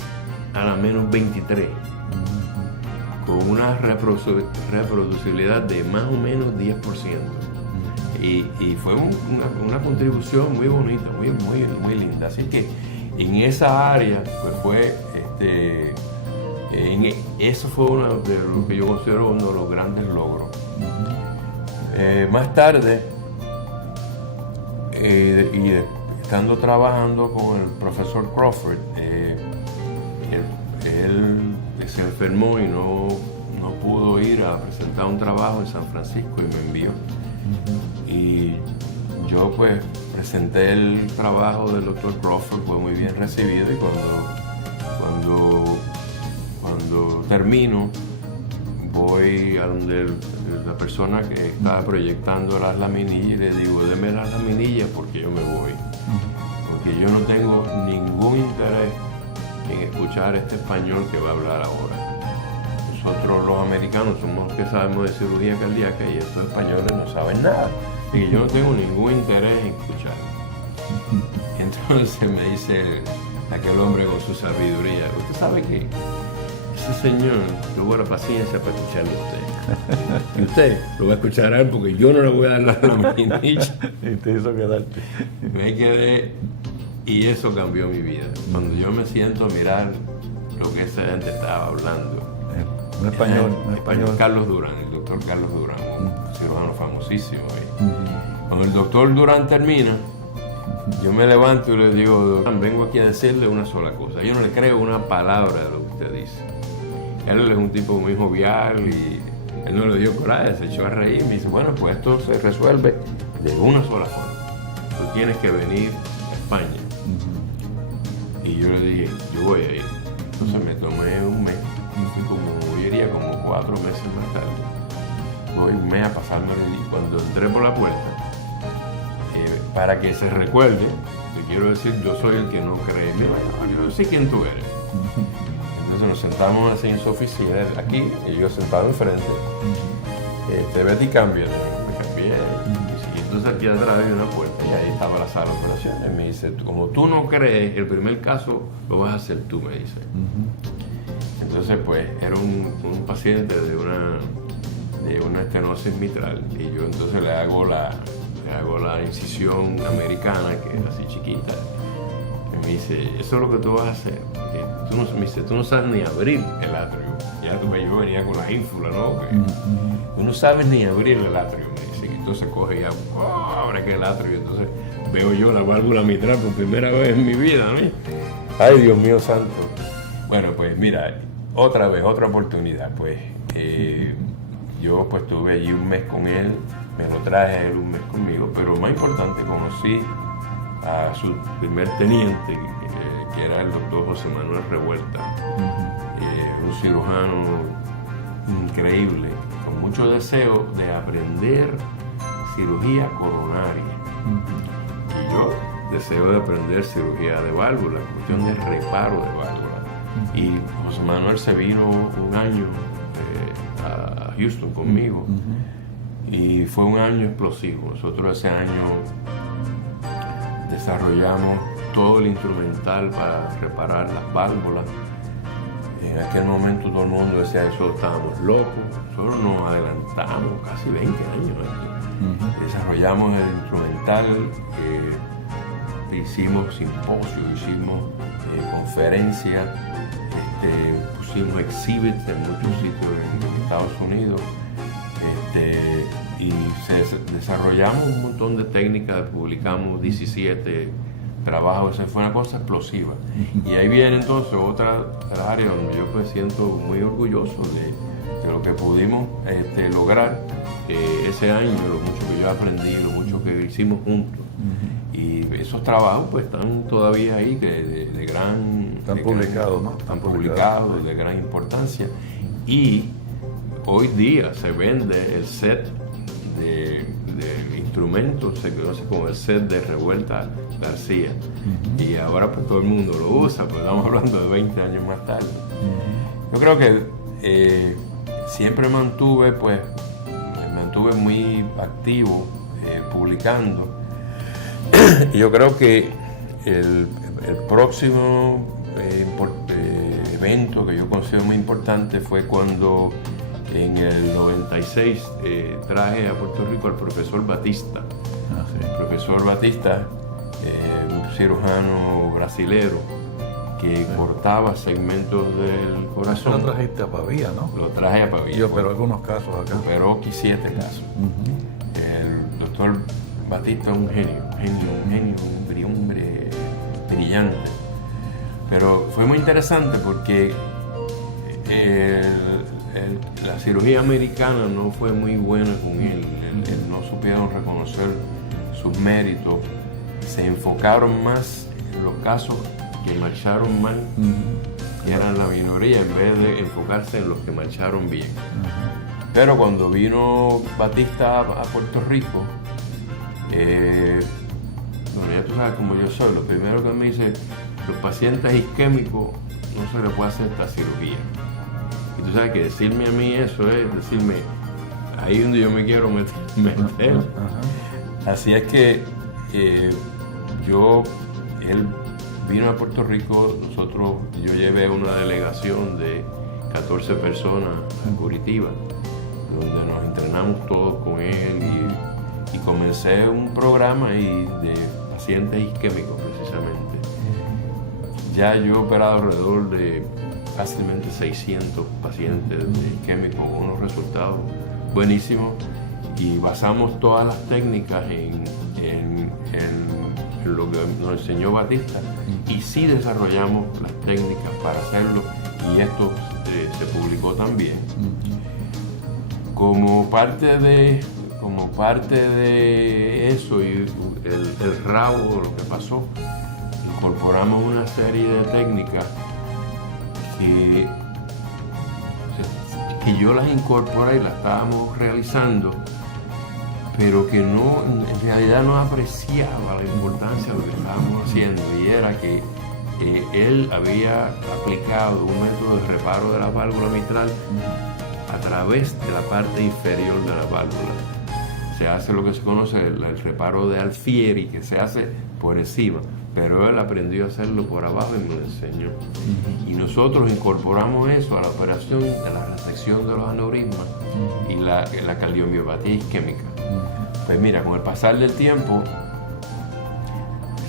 a la menos 23, con una reproducibilidad de más o menos 10%. Y fue una contribución muy bonita, muy linda. Así que en esa área pues eso fue uno de lo que yo considero uno de los grandes logros. Más tarde, estando trabajando con el profesor Crawford, él se enfermó y no pudo ir a presentar un trabajo en San Francisco y me envió. Y yo pues presenté el trabajo del doctor Crawford, fue muy bien recibido, y cuando termino voy a donde la persona que estaba proyectando las laminillas y le digo: deme las laminillas porque yo me voy, porque yo no tengo ningún interés en escuchar este español que va a hablar ahora. Nosotros los americanos somos los que sabemos de cirugía cardíaca y estos españoles no saben nada. Así que yo no tengo ningún interés en escuchar. Entonces me dice aquel hombre con su sabiduría: usted sabe que ese señor tuvo la paciencia para escucharle a usted. Y usted lo va a escuchar a él porque yo no le voy a dar la laminilla. Y te hizo quedarte. Me quedé y eso cambió mi vida. Cuando yo me siento a mirar lo que esa gente estaba hablando. Un español. Carlos Durán, el doctor Carlos Durán, un cirujano famosísimo. Cuando el doctor Durán termina, yo me levanto y le digo: doctor, vengo aquí a decirle una sola cosa. Yo no le creo una palabra de lo que usted dice. Él es un tipo muy jovial y él no le dio coraje, se echó a reír. Me dice: bueno, pues esto se resuelve de una sola forma. Tú tienes que venir a España. Y yo le dije: yo voy a ir. Entonces me tomé un mes. Yo iría como 4 meses más tarde. Voy un mes a pasarme, y cuando entré por la puerta, para que se recuerde, que quiero decir, yo soy el que no cree. Mira, yo sé quién tú eres. Entonces nos sentamos así en su oficina, aquí, y yo sentado enfrente. Betty, cambia. Me cambié. Y entonces aquí atrás hay una puerta y ahí estaba la sala de operaciones. Me dice, como tú no crees, el primer caso lo vas a hacer tú, me dice. Entonces, pues, era un paciente de una estenosis mitral y yo entonces le hago la incisión americana, que es así chiquita. Y me dice, eso es lo que tú vas a hacer. Me dice, tú no sabes ni abrir el atrio. Ya yo venía con la ínfula, ¿no? Tú no sabes ni abrir el atrio, me dice. Y entonces coge y abre que el atrio. Entonces veo yo la válvula mitral por primera vez en mi vida, ¿no? Ay, Dios mío santo. Bueno, pues mira, otra vez, otra oportunidad, pues. Yo pues estuve allí un mes con él, me lo traje él un mes conmigo, pero más importante, conocí a su primer teniente, que era el doctor José Manuel Revuelta, un cirujano increíble, con mucho deseo de aprender cirugía coronaria. Y yo deseo de aprender cirugía de válvula, cuestión de reparo de válvula. Y José Manuel se vino un año a Houston conmigo y fue un año explosivo. Nosotros ese año desarrollamos todo el instrumental para reparar las válvulas. En aquel momento todo el mundo decía eso, estábamos locos. Nosotros nos adelantamos casi 20 años. Desarrollamos el instrumental, hicimos simposios, hicimos conferencias, pusimos exhibits en muchos sitios en Estados Unidos, y desarrollamos un montón de técnicas, publicamos 17 trabajos. Esa fue una cosa explosiva. Y ahí viene entonces otra área donde yo me siento muy orgulloso de lo que pudimos lograr ese año, lo mucho que yo aprendí, lo mucho que hicimos juntos. Y esos trabajos pues están todavía ahí de gran... Están publicados, ¿no? Están publicados, de gran importancia. Y hoy día se vende el set de instrumentos, se conoce como el set de Revuelta García. Y ahora pues todo el mundo lo usa, pues estamos hablando de 20 años más tarde. Yo creo que siempre me mantuve muy activo, publicando. Y yo creo que el próximo evento que yo considero muy importante fue cuando en el 96 traje a Puerto Rico al profesor Batista. El profesor Batista, un cirujano brasilero que cortaba segmentos del corazón. Lo trajiste a Pavía, ¿no? Lo traje a Pavía. Y operó algunos casos acá. Operó 7 casos. El doctor Batista es un genio, un hombre brillante. Pero fue muy interesante porque la cirugía americana no fue muy buena con él. No supieron reconocer sus méritos. Se enfocaron más en los casos que marcharon mal, que eran la minoría, en vez de enfocarse en los que marcharon bien. Pero cuando vino Batista a Puerto Rico, bueno, ya tú sabes como yo soy, lo primero que me dice, los pacientes isquémicos no se les puede hacer esta cirugía. Y tú sabes que decirme a mí eso es decirme, ahí donde yo me quiero meter. Así es que él vino a Puerto Rico, yo llevé una delegación de 14 personas a Curitiba, donde nos entrenamos todos con él y comencé un programa de pacientes isquémicos precisamente. Ya yo he operado alrededor de fácilmente 600 pacientes isquémicos con unos resultados buenísimos y basamos todas las técnicas en lo que nos enseñó Batista y sí desarrollamos las técnicas para hacerlo y esto se publicó también. Como parte de eso y el rabo, lo que pasó, incorporamos una serie de técnicas que yo las incorporé y las estábamos realizando, pero que no, en realidad no apreciaba la importancia de lo que estábamos haciendo, y era que él había aplicado un método de reparo de la válvula mitral a través de la parte inferior de la válvula. Se hace lo que se conoce el reparo de Alfieri, que se hace por encima, pero él aprendió a hacerlo por abajo y me lo enseñó. Y nosotros incorporamos eso a la operación de la resección de los aneurismas y la cardiomiopatía isquémica. Pues mira, con el pasar del tiempo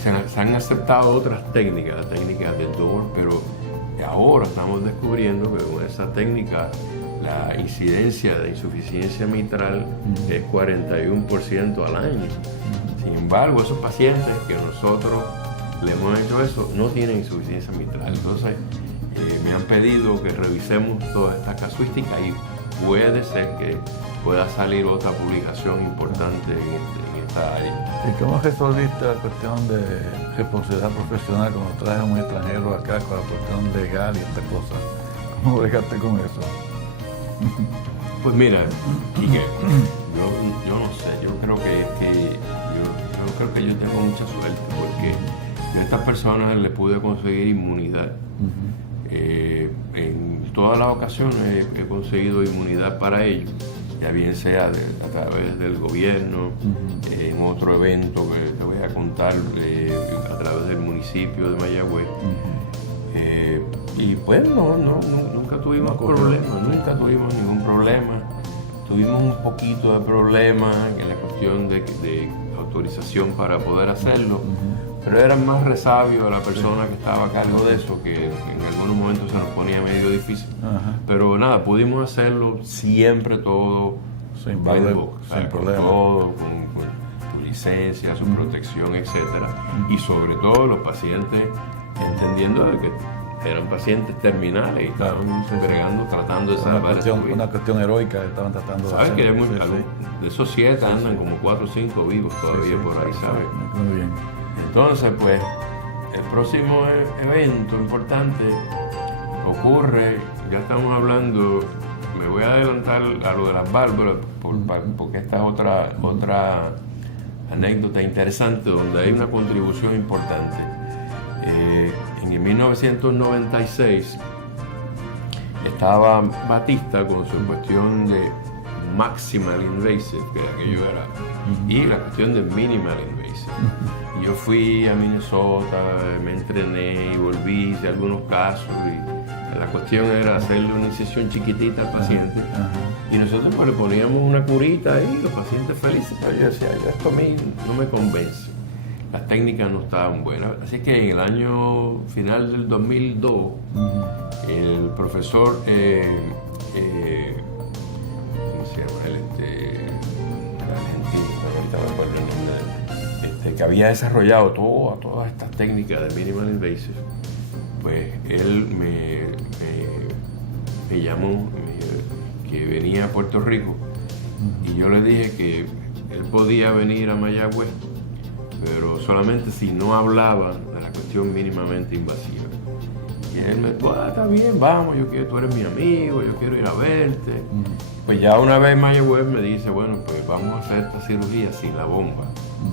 se han aceptado otras técnicas, las técnicas del Dohr, pero ahora estamos descubriendo que con esa técnica la incidencia de insuficiencia mitral es 41% al año. Sin embargo, esos pacientes que nosotros le hemos hecho eso no tienen insuficiencia mitral. Entonces, me han pedido que revisemos toda esta casuística y puede ser que pueda salir otra publicación importante en esta área. ¿Y cómo resolviste la cuestión de responsabilidad profesional cuando traes a un extranjero acá con la cuestión legal y estas cosas? ¿Cómo bregaste con eso? Pues mira, Quique, yo no sé, yo creo que yo tengo mucha suerte porque yo a estas personas les pude conseguir inmunidad. En todas las ocasiones he conseguido inmunidad para ellos, ya bien sea a través del gobierno, en otro evento que te voy a contar, a través del municipio de Mayagüez. Y pues nunca tuvimos problemas, nunca tuvimos ningún problema. Tuvimos un poquito de problema en la cuestión de autorización para poder hacerlo, pero era más resabio a la persona que estaba a cargo de eso, que en algunos momentos se nos ponía medio difícil. Pero nada, pudimos hacerlo siempre todo sin problema, todo con su licencia, su protección, etcétera. Y sobre todo los pacientes entendiendo de que eran pacientes terminales y estaban tratando de salvar una cuestión heroica, estaban tratando de hacer. ¿Sabes que de esos 7 andan como 4 o 5 vivos todavía por ahí, ¿sabes? Muy bien. Entonces, pues, el próximo evento importante ocurre, ya estamos hablando, me voy a adelantar a lo de las válvulas, porque esta es otra anécdota interesante donde hay una contribución importante. En 1996 estaba Batista con su cuestión de maximal invasive, que aquello era, y la cuestión de minimal invasive. Yo fui a Minnesota, me entrené y volví, hice algunos casos y la cuestión era hacerle una incisión chiquitita al paciente y nosotros pues, le poníamos una curita ahí y los pacientes felices, pero yo decía, esto a mí no me convence. Las técnicas no estaban buenas. Así que en el año final del 2002, el profesor, ¿cómo se llama él? Argentino, ahorita me acuerdo el nombre, que había desarrollado todas estas técnicas de minimal invasive, pues él me llamó, que venía a Puerto Rico, y yo le dije que él podía venir a Mayagüez, pero solamente si no hablaba de la cuestión mínimamente invasiva. Y él me dijo, está bien, vamos, tú eres mi amigo, yo quiero ir a verte. Pues ya una vez Mayagüez me dice, bueno, pues vamos a hacer esta cirugía sin la bomba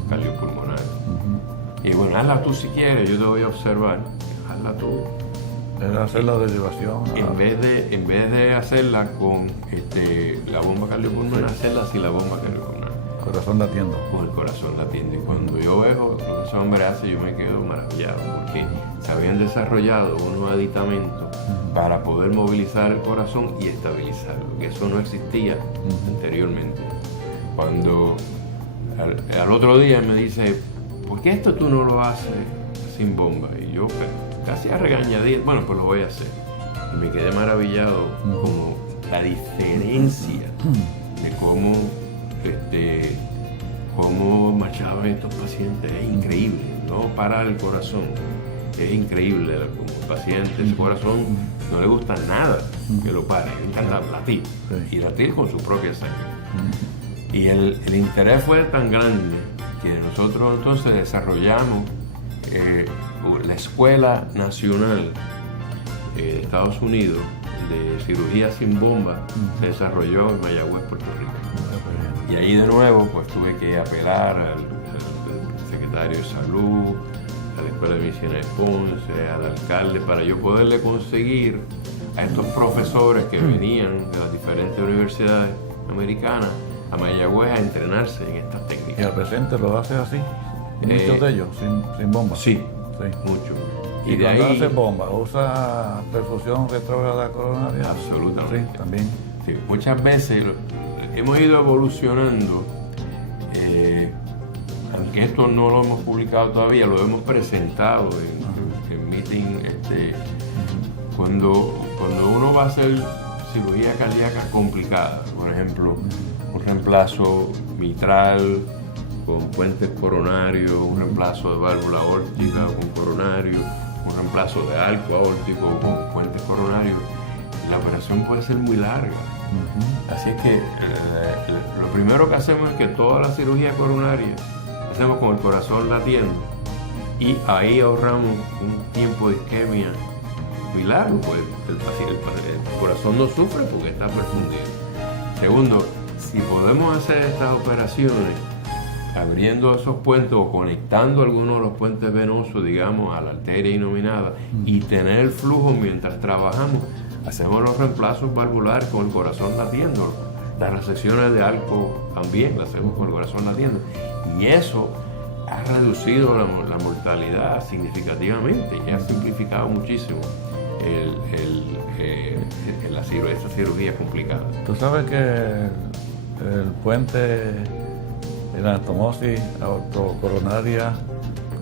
cardiopulmonar. Y bueno, hazla tú si quieres, yo te voy a observar, hazla tú. Era hacer la derivación. En vez de hacerla con la bomba cardiopulmonar, hacerla sin la bomba cardiopulmonar. Corazón latiendo. Con el corazón latiendo. Y cuando yo veo lo que ese hombre hace, yo me quedo maravillado, porque se habían desarrollado unos aditamentos para poder movilizar el corazón y estabilizarlo, que eso no existía anteriormente. Cuando al otro día me dice, ¿por qué esto tú no lo haces sin bomba? Y yo casi a regañadientes, bueno, pues lo voy a hacer. Y me quedé maravillado como la diferencia de cómo marchaban estos pacientes. Es increíble, no parar el corazón, es increíble como el paciente, ese corazón no le gusta nada que lo pare, le encanta latir, y latir con su propia sangre. Y el interés fue tan grande que nosotros entonces desarrollamos la Escuela Nacional de Estados Unidos de Cirugía sin Bomba, se desarrolló en Mayagüez, Puerto Rico. Y ahí de nuevo pues tuve que apelar al secretario de Salud, a la Escuela de Medicina de Ponce, al alcalde, para yo poderle conseguir a estos profesores que venían de las diferentes universidades americanas a Mayagüez a entrenarse en estas técnicas. ¿Y al presente lo haces así? ¿Muchos de ellos sin bomba? Sí, Sí. mucho. ¿Y de cuando ahí, haces bomba, usa perfusión retrógrada coronaria? absolutamente. Sí, también. Sí, muchas veces hemos ido evolucionando, aunque esto no lo hemos publicado todavía, lo hemos presentado en meeting. Cuando uno va a hacer cirugía cardíaca complicada, por ejemplo, un reemplazo mitral con puentes coronarios, un reemplazo de válvula aórtica con coronario, un reemplazo de arco aórtico con puentes coronarios, la operación puede ser muy larga. Así es que lo primero que hacemos es que toda la cirugía coronaria hacemos con el corazón latiendo y ahí ahorramos un tiempo de isquemia muy largo, pues el corazón no sufre porque está perfundido. Segundo, si podemos hacer estas operaciones abriendo esos puentes o conectando algunos de los puentes venosos, digamos, a la arteria inominada y tener el flujo mientras trabajamos, hacemos los reemplazos valvulares con el corazón latiendo. Las resecciones de arco también las hacemos con el corazón latiendo. Y eso ha reducido la mortalidad significativamente y ha simplificado muchísimo esa cirugía complicada. Tú sabes que el puente de la anastomosis aortocoronaria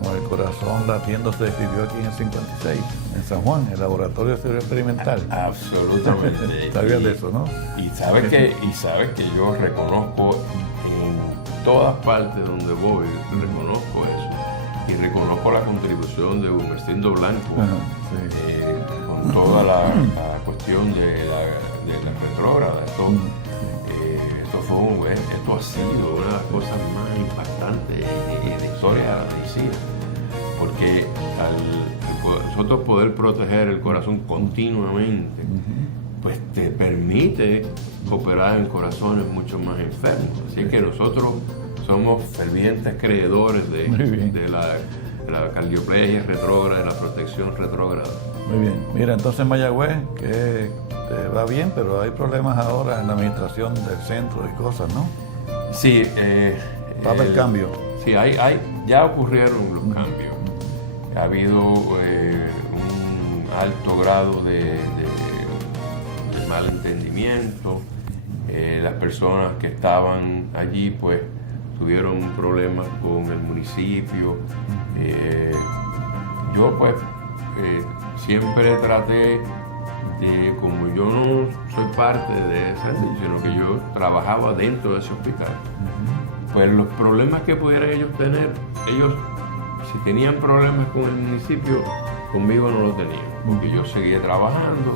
con el corazón latiendo se describió aquí en el 56, en San Juan, el laboratorio de cirugía experimental. Absolutamente. ¿Sabías de eso, no? Y sabes que yo reconozco en todas partes donde voy, reconozco eso. Y reconozco la contribución de Gumersindo Blanco. Sí. Con toda la cuestión de la retrógrada. Esto ha sido una de las cosas más impactantes en la historia de la medicina, porque al nosotros poder proteger el corazón continuamente, pues te permite operar en corazones mucho más enfermos. Así que nosotros somos fervientes creedores de la cardioplegia retrógrada, de la protección retrógrada. Muy bien. Mira, entonces Mayagüez, que te va bien, pero hay problemas ahora en la administración del centro y cosas, ¿no? Sí. Va a haber cambio. Sí, ya ocurrieron los cambios. Ha habido un alto grado de mal entendimiento. Las personas que estaban allí, pues, tuvieron problemas con el municipio. Yo, pues, siempre traté de, como yo no soy parte de ese servicio, sino que yo trabajaba dentro de ese hospital, pues los problemas que pudieran ellos tener, si tenían problemas con el municipio, conmigo no lo tenían, porque yo seguía trabajando.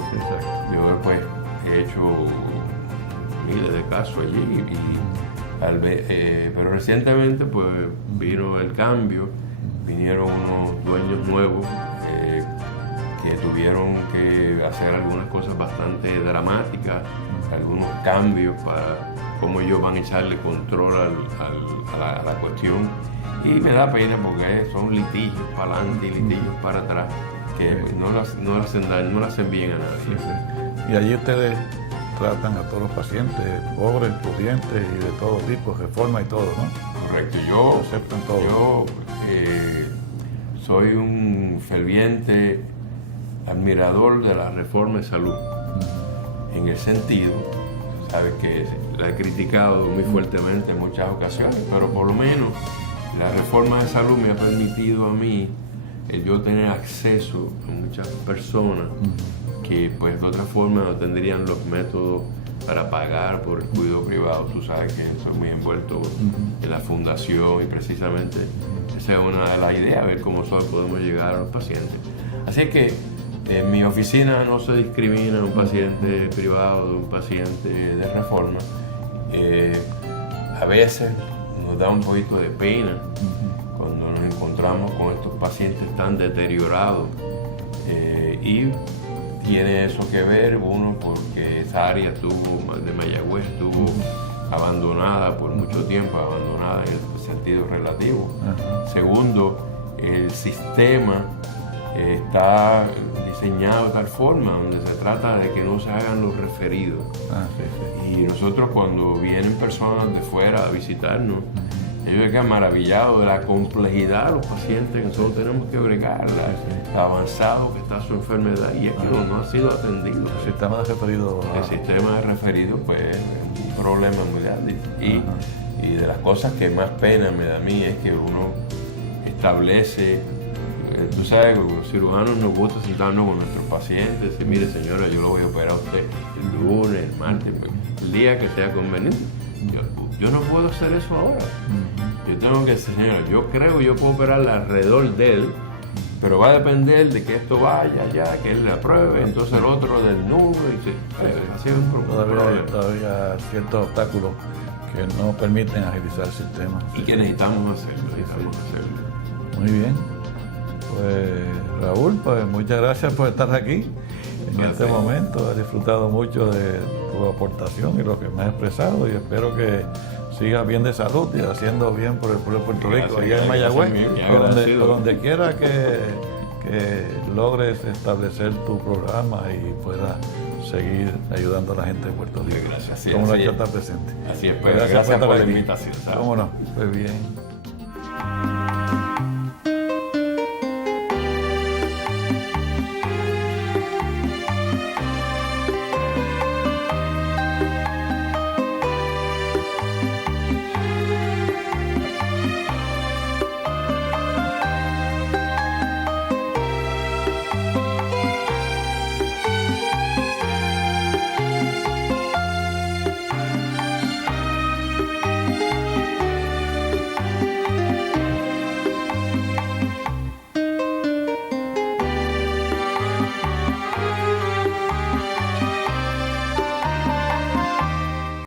Yo después he hecho miles de casos allí, pero recientemente pues vino el cambio, vinieron unos dueños nuevos que tuvieron que hacer algunas cosas bastante dramáticas, algunos cambios para cómo ellos van a echarle control a la cuestión. Y me da pena porque son litigios para adelante y litigios para atrás que no le hacen daño, no le hacen bien a nadie. Sí. Y allí ustedes tratan a todos los pacientes, pobres, pudientes y de todo tipo, reforma y todo, ¿no? Correcto. Yo aceptan todo. Yo soy un ferviente admirador de la reforma de salud, en el sentido, sabes que la he criticado muy fuertemente en muchas ocasiones, pero por lo menos la reforma de salud me ha permitido a mí yo tener acceso a muchas personas que pues de otra forma no tendrían los métodos para pagar por el cuidado privado. Tú sabes que estoy muy envuelto en la fundación y precisamente esa es una de las ideas, ver cómo nosotros podemos llegar a los pacientes. Así que en mi oficina no se discrimina un paciente privado de un paciente de reforma. A veces nos da un poquito de pena cuando nos encontramos con estos pacientes tan deteriorados y tiene eso que ver, uno, porque esa área de Mayagüez tuvo abandonada por mucho tiempo, abandonada en el sentido relativo. Ajá. Segundo, el sistema está diseñado de tal forma donde se trata de que no se hagan los referidos. Sí, Y nosotros cuando vienen personas de fuera a visitarnos, ellos quedan maravillados de la complejidad de los pacientes que nosotros tenemos que bregar, lo avanzado que está su enfermedad y es que no ha sido atendido. El sistema de referido. El sistema de referido pues es un problema muy grande y de las cosas que más pena me da a mí es que uno establece, tú sabes, los cirujanos nos gusta sentarnos con nuestros pacientes y decir, mire señora, yo lo voy a operar a usted el lunes, el martes, el día que sea conveniente. Yo no puedo hacer eso ahora. Yo tengo que decir, señora, yo creo que yo puedo operarla alrededor de él, pero va a depender de que esto vaya allá, que él le apruebe, entonces el otro del número, y así es un problema. Todavía ciertos obstáculos que no permiten agilizar el sistema. Y que necesitamos hacerlo, Muy bien. Pues Raúl, pues muchas gracias por estar aquí en este momento. He disfrutado mucho de tu aportación y lo que me has expresado y espero que sigas bien de salud y haciendo bien por el pueblo de Puerto Rico, allá en Mayagüez, o donde quiera que logres establecer tu programa y puedas seguir ayudando a la gente de Puerto Rico. Gracias. Como la chata presente. Así es, pues, gracias por la invitación. ¿Sabes? Cómo no, pues bien.